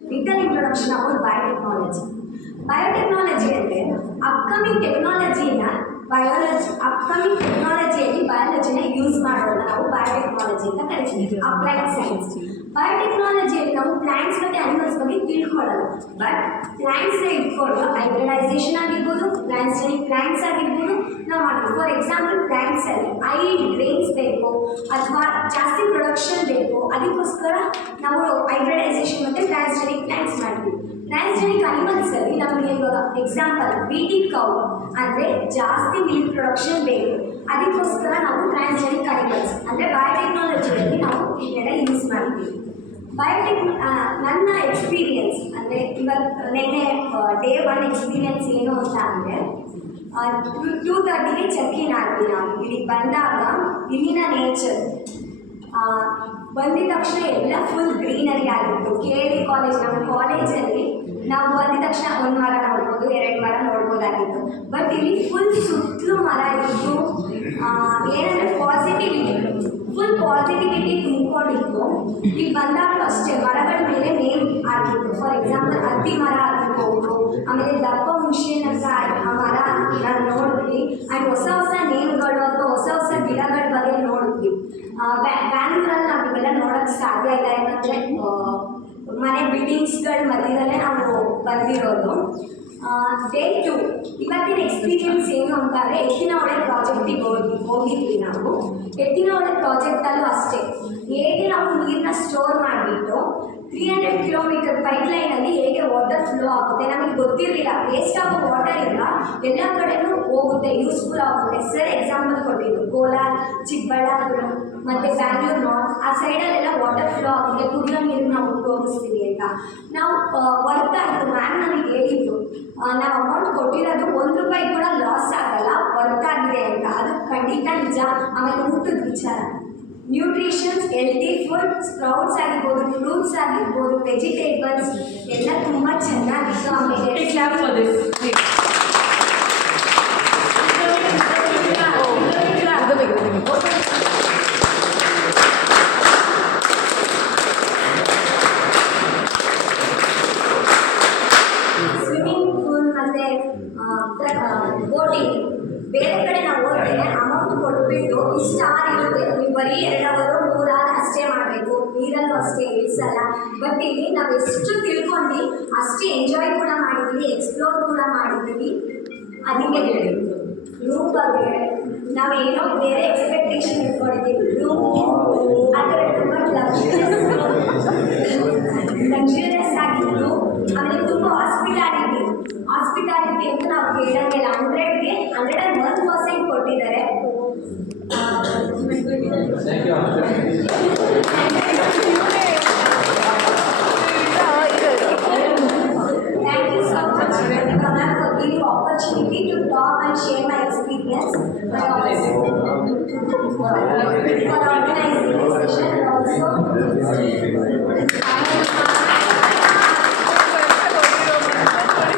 Little introduction about biotechnology. Biotechnology ಅಂದರೆ upcoming ಟೆಕ್ನಾಲಜಿನ ಬಯಾಲಜಿಯಲ್ಲಿ ಬಯಾಲಜಿನ use ಮಾಡೋದನ್ನ ನಾವು ಬಯೋಟೆಕ್ನಾಲಜಿ ಅಂತ ಕರಿತೀವಿ. Applied science. ಬಯೋಟೆಕ್ನಾಲಜಿಯಲ್ಲಿ ನಾವು ಪ್ಲಾಂಟ್ಸ್ ಮತ್ತು ಅನಿಮಲ್ಸ್ ಬಗ್ಗೆ ತಿಳ್ಕೊಳ್ಳಲ್ಲ, ಬಟ್ ಪ್ಲಾಂಟ್ಸ್ನ ಇಟ್ಕೊಂಡು ಹೈಬ್ರಿಡೈಸೇಷನ್ ಆಗಿರ್ಬೋದು, ಪ್ಲಾಂಟ್ಸ್ ಆಗಿರ್ಬೋದು ನಾವು ಮಾಡ್ತೀವಿ. ಫಾರ್ ಎಕ್ಸಾಂಪಲ್ ಪ್ಲಾಂಟ್ಸಲ್ಲಿ ಗ್ರೇನ್ಸ್ ಬೇಕು ಅಥವಾ ಜಾಸ್ತಿ ಪ್ರೊಡಕ್ಷನ್ ಬೇಕು, ಅದಕ್ಕೋಸ್ಕರ ನಾವು ಹೈಬ್ರಿಡೈಸೇಷನ್ ಮತ್ತು ಟ್ರಾನ್ಸ್ಜೆನಿಕ್ ಮಾಡ್ತೀವಿ. ಟ್ರಾನ್ಸ್ಜೆನಿಕ್ ಅನಿಮಲ್ಸಲ್ಲಿ ನಮಗೆ ಇವಾಗ ಎಕ್ಸಾಂಪಲ್ ಬೀಟಿಂಗ್ ಕೌ ಅಂದರೆ ಜಾಸ್ತಿ ಮಿಲ್ಕ್ ಪ್ರೊಡಕ್ಷನ್ ಬೇಕು, ಅದಕ್ಕೋಸ್ಕರ ನಾವು ಟ್ರಾನ್ಸ್ಜೆನಿಕ್ ಅನಿಮಲ್ಸ್ ಅಂದರೆ ಬಯೋಟೆಕ್ನಾಲಜಿಯಲ್ಲಿ ನಾವು ಇದನ್ನೆಲ್ಲ ಯೂಸ್ ಮಾಡ್ತೀವಿ. ನನ್ನ ಎಕ್ಸ್ಪೀರಿಯನ್ಸ್ ಅಂದರೆ ಇವತ್ತು ನೆನ್ನೆ ಡೇ 1 ಎಕ್ಸ್ಪೀರಿಯನ್ಸ್ ಏನು ಅಂತ ಅಂದರೆ 2:30ಗೆ ಚೆಕ್-ಇನ್ ಆದ್ವಿ. ನಾವು ಇಲ್ಲಿಗೆ ಬಂದಾಗ ಇಲ್ಲಿನ ನೇಚರ್ ಬಂದಿದ ತಕ್ಷಣ ಎಲ್ಲ ಫುಲ್ ಗ್ರೀನರಿ ಆಗಿತ್ತು. KLE ಕಾಲೇಜ್, ನಮ್ಮ ಕಾಲೇಜಲ್ಲಿ ನಾವು ಬಂದಿದ ತಕ್ಷಣ 1 ಮರ ನೋಡ್ಬೋದು, 2 ಮರ ನೋಡ್ಬೋದಾಗಿತ್ತು. ಬಟ್ ಇಲ್ಲಿ ಫುಲ್ ಸುತ್ತಲೂ ಮರ ಇತ್ತು. ಏನಂದರೆ ಫುಲ್ ಪಾಸಿಟಿವಿಟಿ ತುಂಬಿಕೊಂಡಿತ್ತು. ಇಲ್ಲಿ ಬಂದಾಗಲೂ ಅಷ್ಟೇ ಮರಗಳ ಮೇಲೆ ನೇಮ್ ಆಗಿತ್ತು. ಫಾರ್ ಎಕ್ಸಾಂಪಲ್ ಹತ್ತಿ ಮರ ಆಗಿರ್ಬೋದು, ಆಮೇಲೆ ದಪ್ಪ ಹುಣಸೆಹಣ್ಣು ಅಂತ ಆ ಮರ ನಾನು ನೋಡಿದ್ವಿ. ಆ್ಯಂಡ್ ಹೊಸ ನೇಮ್ಗಳು ಅಥವಾ ಹೊಸ ಗಿಡಗಳ ಬಗ್ಗೆ ನೋಡಿದ್ವಿ. ಬ್ಯಾಂಗ್ಳೂರಲ್ಲಿ ನಾವು ಇವೆಲ್ಲ ನೋಡೋಕ್ಕೆ ಸಾಧ್ಯ ಇಲ್ಲ, ಯಾಕಂದರೆ ಮನೆ ಬಿಲ್ಡಿಂಗ್ಸ್ಗಳ ಮಧ್ಯದಲ್ಲೇ ನಾವು ಬಂದಿರೋದು. ಡೇ 2 ಇವತ್ತಿನ ಎಕ್ಸ್ಪೀರಿಯನ್ಸ್ ಏನು ಅಂತಂದರೆ ಎತ್ತಿನಹೊಳೆ ಪ್ರಾಜೆಕ್ಟಿಗೆ ಹೋಗಿದ್ವಿ ನಾವು. ಎತ್ತಿನಹೊಳೆ ಪ್ರಾಜೆಕ್ಟಲ್ಲೂ ಅಷ್ಟೇ, ಹೇಗೆ ನಾವು ನೀರನ್ನ ಸ್ಟೋರ್ ಮಾಡಿಬಿಟ್ಟು 300 ಕಿಲೋಮೀಟರ್ ಪೈಪ್ಲೈನಲ್ಲಿ ಹೇಗೆ ವಾಟರ್ ಫ್ಲೋ ಆಗುತ್ತೆ ನಮಗೆ ಗೊತ್ತಿರಲಿಲ್ಲ. ವೇಸ್ಟ್ ಆಗೋ ವಾಟರ್ ಇಲ್ಲ, ಎಲ್ಲ ಕಡೆಯೂ ಹೋಗುತ್ತೆ, ಯೂಸ್ಫುಲ್ ಆಗುತ್ತೆ. ಸರ್ ಎಕ್ಸಾಂಪಲ್ ಕೊಟ್ಟಿದ್ದು ಕೋಲಾರ, ಚಿಕ್ಕಬಳ್ಳಾಪುರ ಮತ್ತು ಬ್ಯಾಂಗ್ಳೂರು ನಾರ್ತ್ ಆ ಸೈಡಲ್ಲೆಲ್ಲ ವಾಟರ್ ಫ್ಲೋ ಆಗುತ್ತೆ, ಕುಡಿಯೋ ನೀರು ನಾವು ಉಪಯೋಗಿಸ್ತೀವಿ ಅಂತ ನಾವು ವರ್ಕ್ ಆಯಿತು. ಮ್ಯಾಮ್ ನನಗೆ ಹೇಳಿದ್ರು, ನಾವು ಅಮೌಂಟ್ ಕೊಟ್ಟಿರೋದು ₹1 ಕೂಡ ಲಾಸ್ ಆಗಲ್ಲ, ವರ್ಕ್ ಆಗಿದೆ ಅಂತ. ಅದು ಖಂಡಿತ ನಿಜ. ಆಮೇಲೆ ಊಟದ ವಿಚಾರ, ನ್ಯೂಟ್ರಿಷನ್ಸ್, ಹೆಲ್ತಿ ಫುಡ್, ಸ್ಪ್ರೌಟ್ಸ್ ಆಗಿರ್ಬೋದು, ಫ್ರೂಟ್ಸ್ ಆಗಿರ್ಬೋದು, ವೆಜಿಟೇಬಲ್ಸ್ ಎಲ್ಲ ತುಂಬ ಚೆನ್ನಾಗಿತ್ತು. ಆಮೇಲೆ ಸ್ವಿಮ್ಮಿಂಗ್ ಪೂಲ್ ಮತ್ತು ಬೋಟಿಂಗ್. ಬೇರೆ ಕಡೆ ನಾವು ಹೋಗ್ತೇನೆ ಅಮೌಂಟ್ ಕೊಟ್ಬಿಟ್ಟು ಇಷ್ಟ ಇರುತ್ತೆ, ನೀವು ಬರೀ 2 ಅವರ್ 3 ಅವರ್ ಅಷ್ಟೇ ಮಾಡಬೇಕು, ನೀರಲ್ಲೂ ಅಷ್ಟೇ ಇಳಿಸಲ್ಲ. ಬಟ್ ಇಲ್ಲಿ ನಾವು ಎಷ್ಟು ತಿಳ್ಕೊಂಡು ಅಷ್ಟೇ ಎಂಜಾಯ್ ಕೂಡ ಮಾಡಿದ್ದೀವಿ, ಎಕ್ಸ್ಪ್ಲೋರ್ ಕೂಡ ಮಾಡಿದ್ದೀವಿ. ಅದಕ್ಕೆ ರೂಮ್ ಬಗ್ಗೆ ನಾವೇನೋ ಬೇರೆ ಎಕ್ಸ್ಪೆಕ್ಟೇಷನ್ ಇಟ್ಕೊಂಡಿದ್ದೀವಿ. ರೂಮ್ ಆ ಥರ ತುಂಬ ಲಕ್ಸುರಿಯಸ್ ಆಗಿತ್ತು. ಆಮೇಲೆ ತುಂಬ ಹಾಸ್ಪಿಟಾಲಿಟಿ ಅಂತ ನಾವು ಕೇಳಂಗಿಲ್ಲ. 100ಗೆ 101% ಕೊಟ್ಟಿದ್ದಾರೆ. Thank you so much, Pranam, for giving opportunity to talk and share my experience.